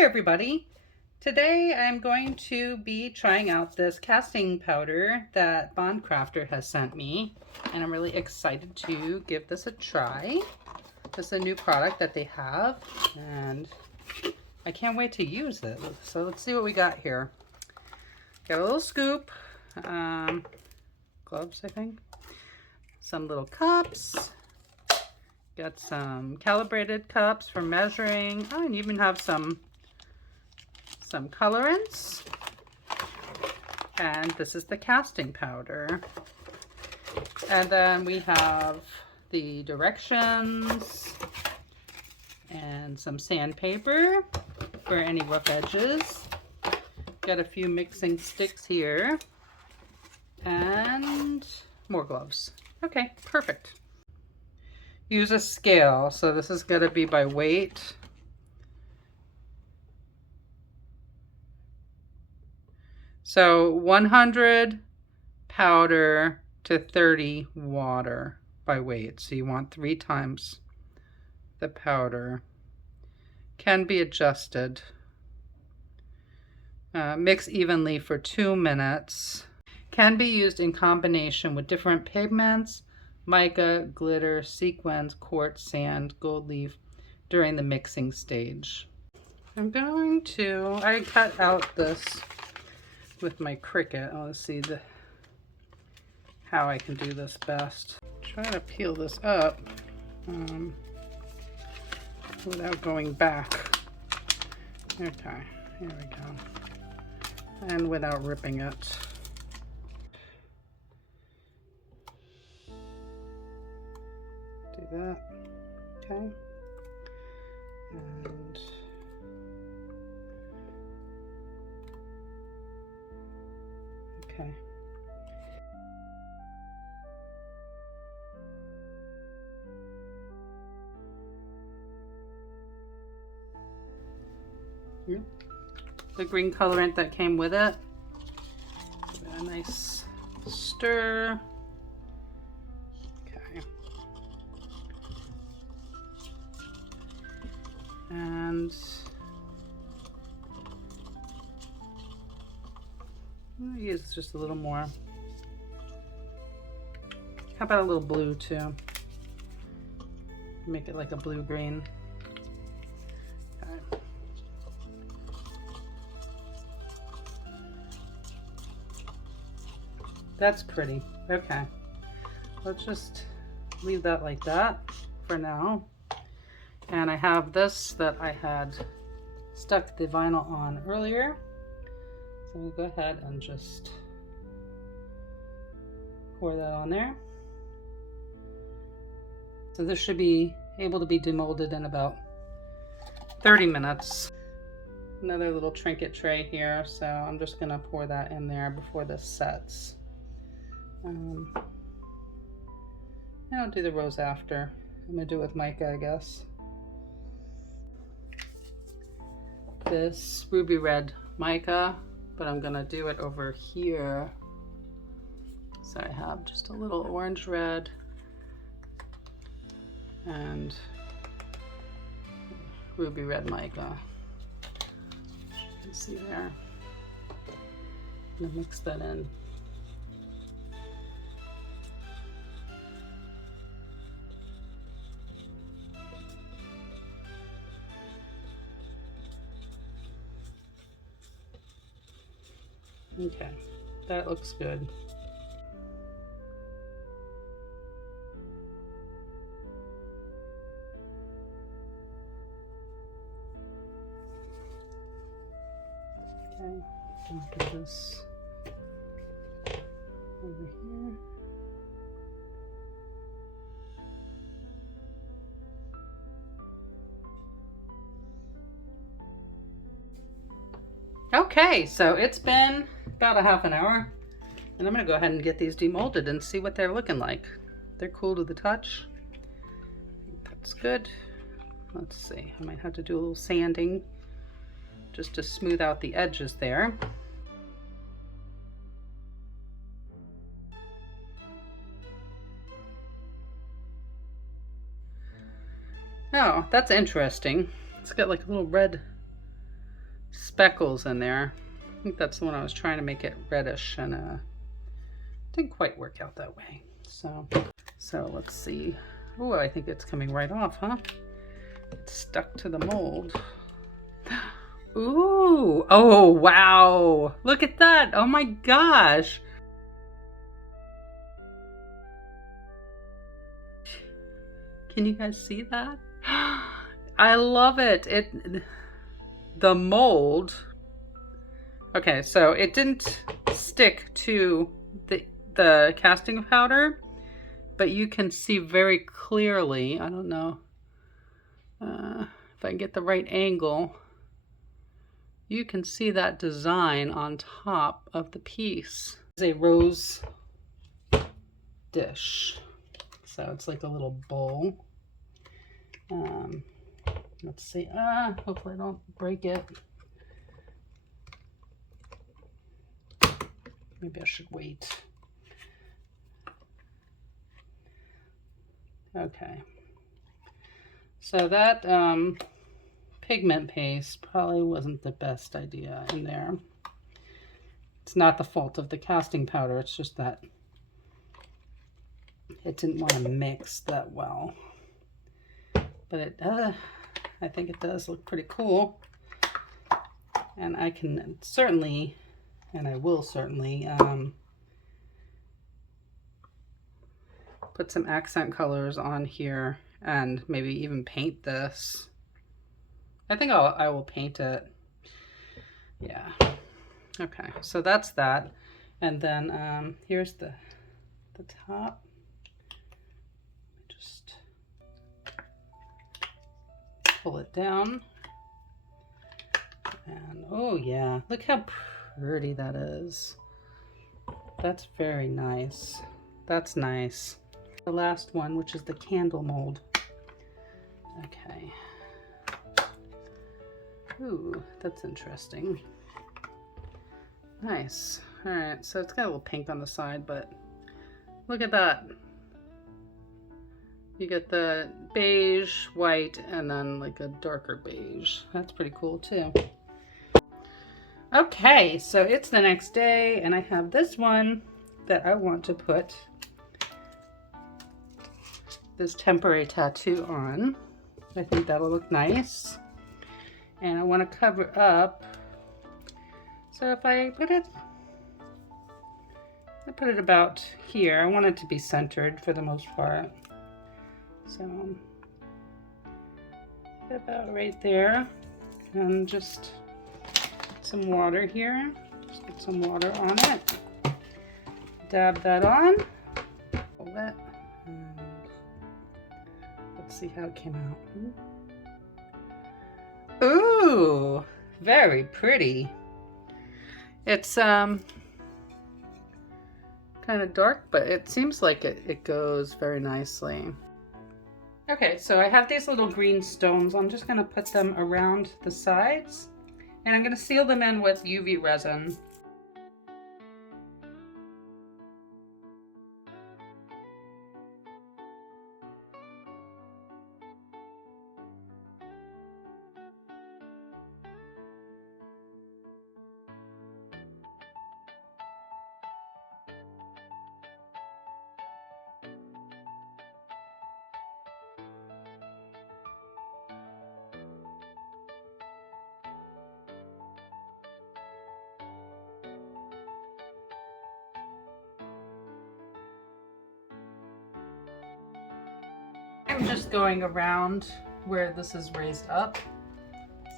Hi everybody! Today I'm going to be trying out this casting powder that Craftor has sent me, and I'm really excited to give this a try. This is a new product that they have and I can't wait to use it. So let's see what we got here. Got a little scoop, gloves I think, some little cups, got some calibrated cups for measuring. Oh, and even have some colorants, and this is the casting powder. And then we have the directions and some sandpaper for any rough edges. Got a few mixing sticks here and more gloves. Okay, perfect. Use a scale, so this is going to be by weight. So 100 powder to 30 water by weight. So you want 3 times the powder. Can be adjusted. Mix evenly for 2 minutes. Can be used in combination with different pigments, mica, glitter, sequins, quartz, sand, gold leaf during the mixing stage. I cut out this with my Cricut. Let's see how I can do this best. Try to peel this up without going back. Okay, here we go. And without ripping it. Do that. Okay. And okay. Yep. The green colorant that came with it. A nice stir. Okay. And I'm gonna use just a little more. How about a little blue too? Make it like a blue-green. Okay. That's pretty. Okay. Let's just leave that like that for now. And I have this that I had stuck the vinyl on earlier. So we'll go ahead and just pour that on there. So this should be able to be demolded in about 30 minutes. Another little trinket tray here, so I'm just gonna pour that in there before this sets. I'll do the rose after. I'm gonna do it with mica, I guess. This ruby red mica, but I'm gonna do it over here. So I have just a little orange red and ruby red mica. You can see there. I'm gonna mix that in. Okay, that looks good. Okay, I'll do this over here. Okay, so it's been about a half an hour, and I'm gonna go ahead and get these demolded and see what they're looking like. They're cool to the touch. That's good. Let's see, I might have to do a little sanding just to smooth out the edges there. Oh, that's interesting. It's got like a little red speckles in there. I think that's the one I was trying to make it reddish, and didn't quite work out that way. So let's see. Oh, I think it's coming right off, huh? It's stuck to the mold. Ooh, oh wow. Look at that. Oh my gosh. Can you guys see that? I love it. The mold. Okay, so it didn't stick to the casting powder, but you can see very clearly. I don't know if I can get the right angle. You can see that design on top of the piece. It's a rose dish. So it's like a little bowl. Let's see. Hopefully I don't break it. Maybe I should wait. Okay. So that pigment paste probably wasn't the best idea in there. It's not the fault of the casting powder. It's just that it didn't want to mix that well. But it I think it does look pretty cool. And I can certainly, and I will certainly, put some accent colors on here and maybe even paint this. I think I will paint it. Yeah. Okay, so that's that. And then here's the top. Just pull it down. And oh yeah, look how pretty that is. That's very nice. That's nice. The last one, which is the candle mold. Okay. Ooh, that's interesting. Nice. All right, so it's got a little pink on the side, but look at that. You get the beige, white, and then like a darker beige. That's pretty cool too. Okay, so it's the next day, and I have this one that I want to put this temporary tattoo on. I think that'll look nice. And I want to cover up. So if I put it about here. I want it to be centered for the most part. So about right there. And just some water here. Just put some water on it. Dab that on. Wet. And let's see how it came out. Ooh, very pretty. It's kind of dark, but it seems like it goes very nicely. Okay, so I have these little green stones. I'm just gonna put them around the sides, and I'm gonna seal them in with UV resin. I'm just going around where this is raised up,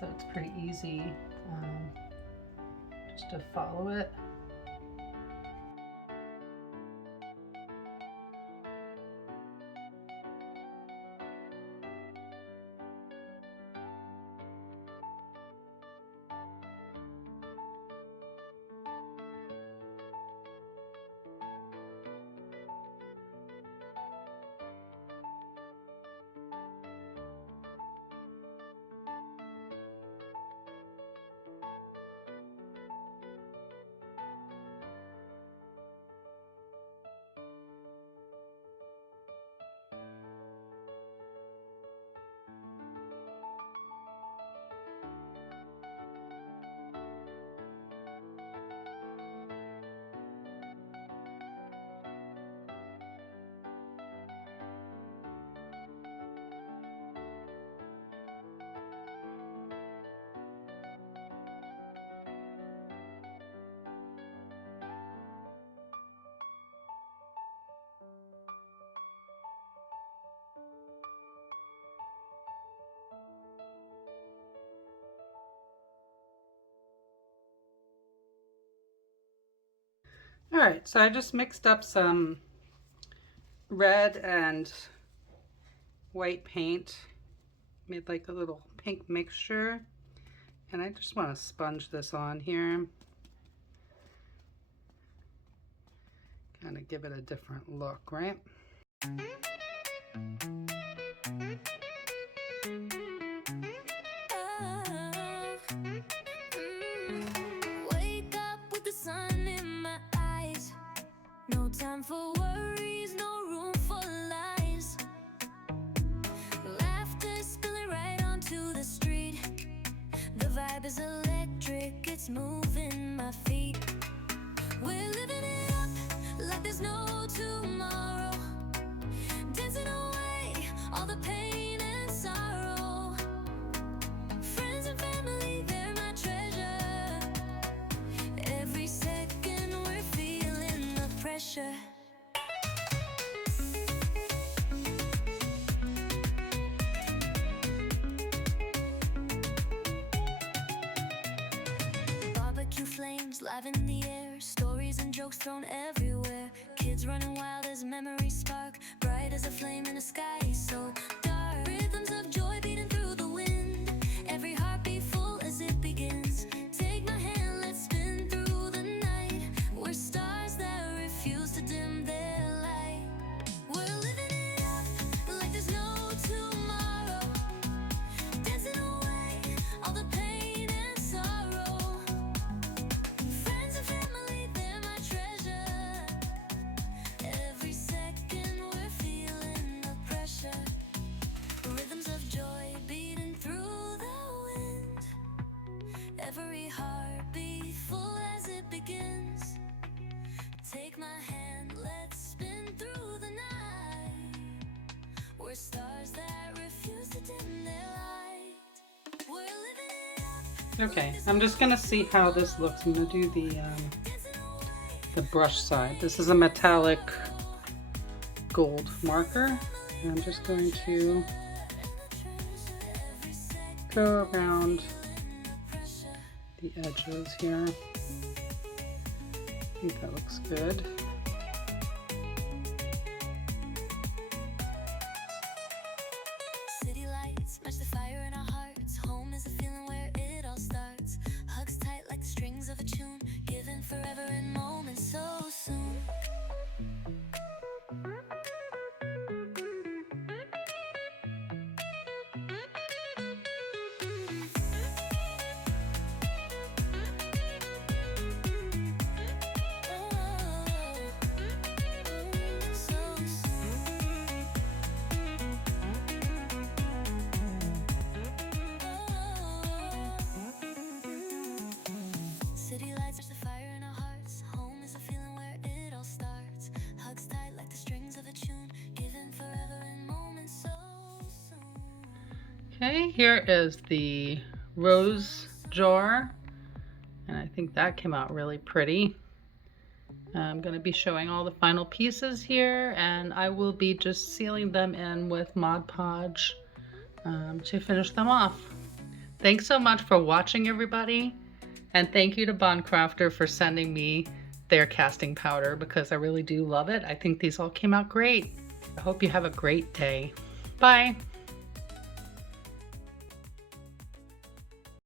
so it's pretty easy just to follow it. All right, so I just mixed up some red and white paint, made like a little pink mixture, and I just want to sponge this on here, kind of give it a different look, right? Wake up with the sun in my eyes. No time for worries, no room for lies. Laughter spilling right onto the street. The vibe is electric, it's moving my feet. We're living it up like there's no tomorrow. Dancing away all the pain and sorrow. Friends and family, they're my treasure. Every second we're feeling the pressure. Barbecue flames live in the air, stories and jokes thrown everywhere. Kids running wild as memories spark, bright as a flame in a sky so dark. Rhythms of joy beating through the wind, every heartbeat full as it begins. Take my hand, let's spin through the night. We're stars that refuse to dim their light. We're living it up like there's no tomorrow. Dancing away all the pain and sorrow. Friends and family, they're my treasure. Every second we're feeling the pressure. Rhythms of joy beating through the wind. Every heartbeat full as it begins. Take my hand, let's spin through the night. We're stars that refuse to dim their light. We're living it up. Okay, I'm just gonna see how this looks. I'm gonna do the brush side. This is a metallic gold marker, and I'm just going to go around the edges here. I think that looks good. City lights match the fire in our hearts. Home is a feeling where it all starts. Hugs tight like the strings of a tune, given forever in moments so soon. City lights match the fire in our hearts. Home is a feeling where it all starts. Hugs tight like the strings of a tune, given forever in moments so soon. Okay, here is the rose jar, and I think that came out really pretty. I'm going to be showing all the final pieces here, and I will be just sealing them in with Mod Podge to finish them off. Thanks so much for watching, everybody, and thank you to Craftor for sending me their casting powder, because I really do love it. I think these all came out great. I hope you have a great day. Bye.